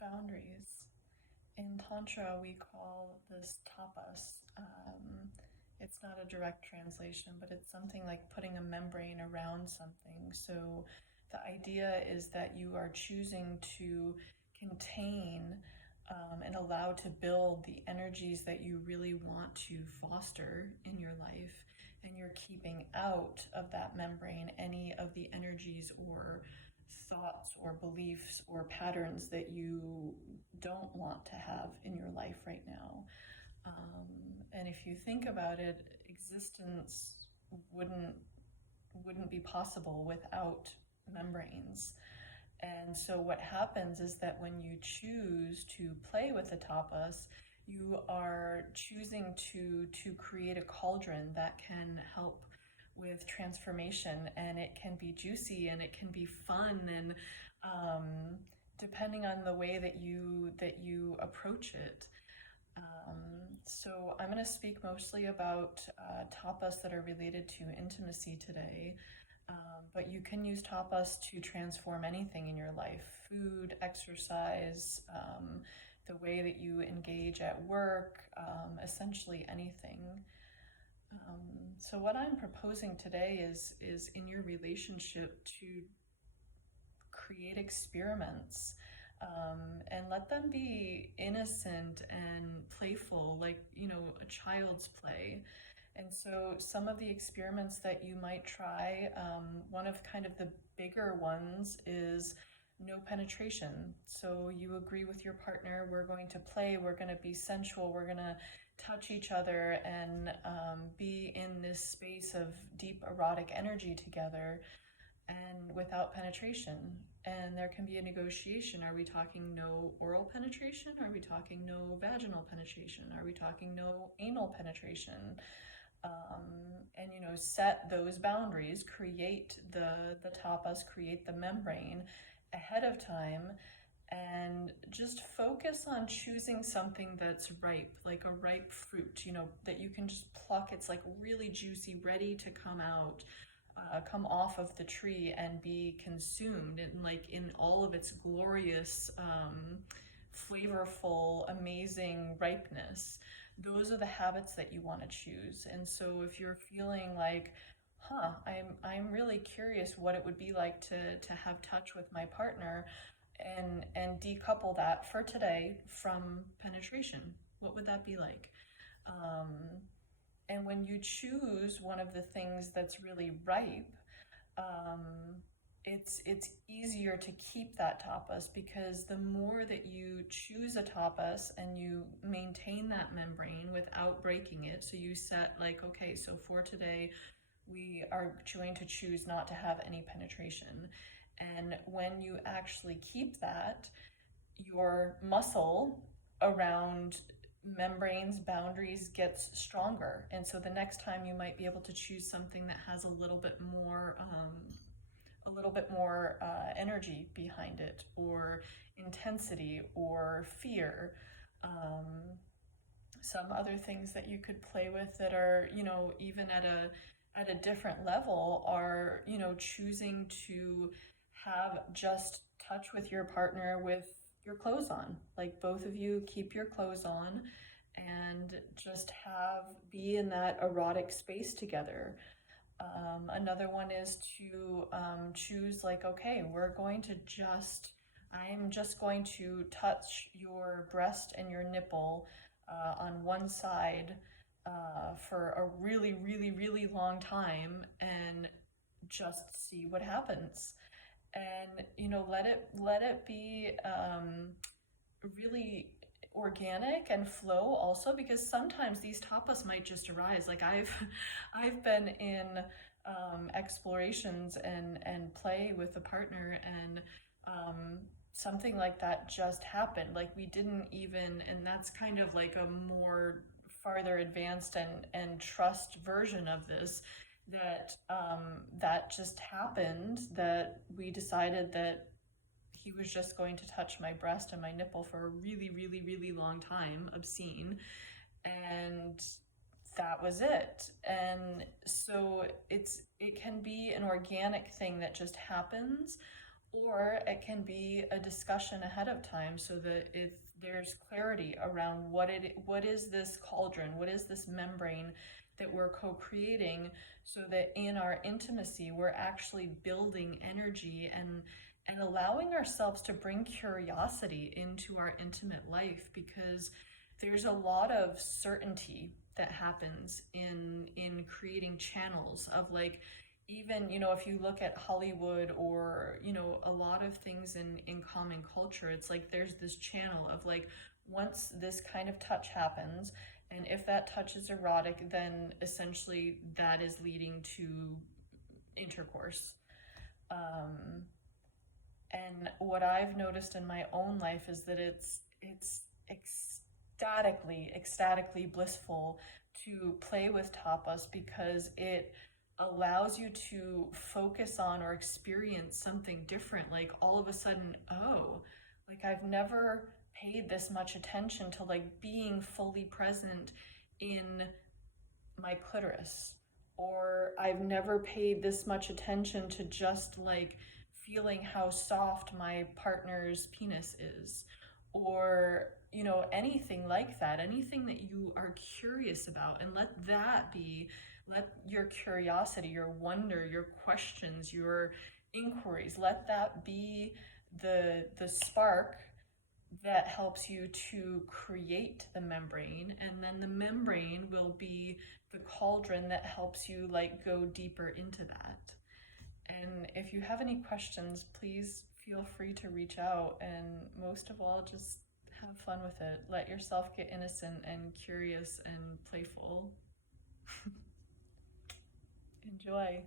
Boundaries. In Tantra, we call this tapas. It's not a direct translation, but it's something like putting a membrane around something. So the idea is that you are choosing to contain and allow to build the energies that you really want to foster in your life, and you're keeping out of that membrane any of the energies or thoughts or beliefs or patterns that you don't want to have in your life right now. And if you think about it, existence wouldn't wouldn't be possible without membranes. And so what happens is that when you choose to play with the tapas, you are choosing to create a cauldron that can help with transformation, and it can be juicy and it can be fun, and depending on the way that you approach it. So I'm going to speak mostly about tapas that are related to intimacy today. But you can use tapas to transform anything in your life: food, exercise, the way that you engage at work, essentially anything. So what I'm proposing today is in your relationship to create experiments, and let them be innocent and playful, like, a child's play. And so some of the experiments that you might try, one of kind of the bigger ones is no penetration. So you agree with your partner, we're going to play, we're going to be sensual, we're going to touch each other and be in this space of deep erotic energy together, and without penetration. And there can be a negotiation. Are we talking no oral penetration? Are we talking no vaginal penetration? Are we talking no anal penetration? And set those boundaries, create the tapas, create the membrane ahead of time, and just focus on choosing something that's ripe, like a ripe fruit, that you can just pluck. It's like really juicy, ready to come out, come off of the tree and be consumed, and like in all of its glorious, flavorful, amazing ripeness. Those are the habits that you want to choose. And so if you're feeling like, I'm really curious what it would be like to have touch with my partner, and decouple that for today from penetration, what would that be like? Um, and when you choose one of the things that's really ripe, um, it's easier to keep that tapas, because the more that you choose a tapas and you maintain that membrane without breaking it, so you set like, okay, so for today we are going to choose not to have any penetration. And when you actually keep that, your muscle around membranes, boundaries gets stronger. And so the next time you might be able to choose something that has a little bit more energy behind it, or intensity, or fear. Some other things that you could play with that are, even at a different level, are, choosing to have just touch with your partner with your clothes on. Like, both of you keep your clothes on and just be in that erotic space together. Another one is to choose, like, okay, I'm just going to touch your breast and your nipple on one side for a really, really, really long time, and just see what happens. And let it be really organic and flow also, because sometimes these tapas might just arise. Like, I've been in explorations and play with a partner, and something like that just happened. Like, we didn't even, and that's kind of like a more farther advanced and trust version of this, that just happened, that we decided that he was just going to touch my breast and my nipple for a really, really, really long time, obscene, and that was it. And so it can be an organic thing that just happens, Or it can be a discussion ahead of time so that if there's clarity around what is this cauldron, what is this membrane that we're co-creating, so that in our intimacy we're actually building energy and allowing ourselves to bring curiosity into our intimate life, because there's a lot of certainty that happens in creating channels of like, even, if you look at Hollywood or, a lot of things in common culture, it's like there's this channel of like, once this kind of touch happens, and if that touch is erotic, then essentially that is leading to intercourse. Um, and what I've noticed in my own life is that it's ecstatically blissful to play with tapas, because it allows you to focus on or experience something different. Like all of a sudden, oh, like I've never paid this much attention to like being fully present in my clitoris, or I've never paid this much attention to just like feeling how soft my partner's penis is, or anything like that, anything that you are curious about. And let your curiosity, your wonder, your questions, your inquiries, let that be the spark that helps you to create the membrane, and then the membrane will be the cauldron that helps you like go deeper into that. And if you have any questions, please feel free to reach out, and most of all, just have fun with it. Let yourself get innocent and curious and playful. Enjoy.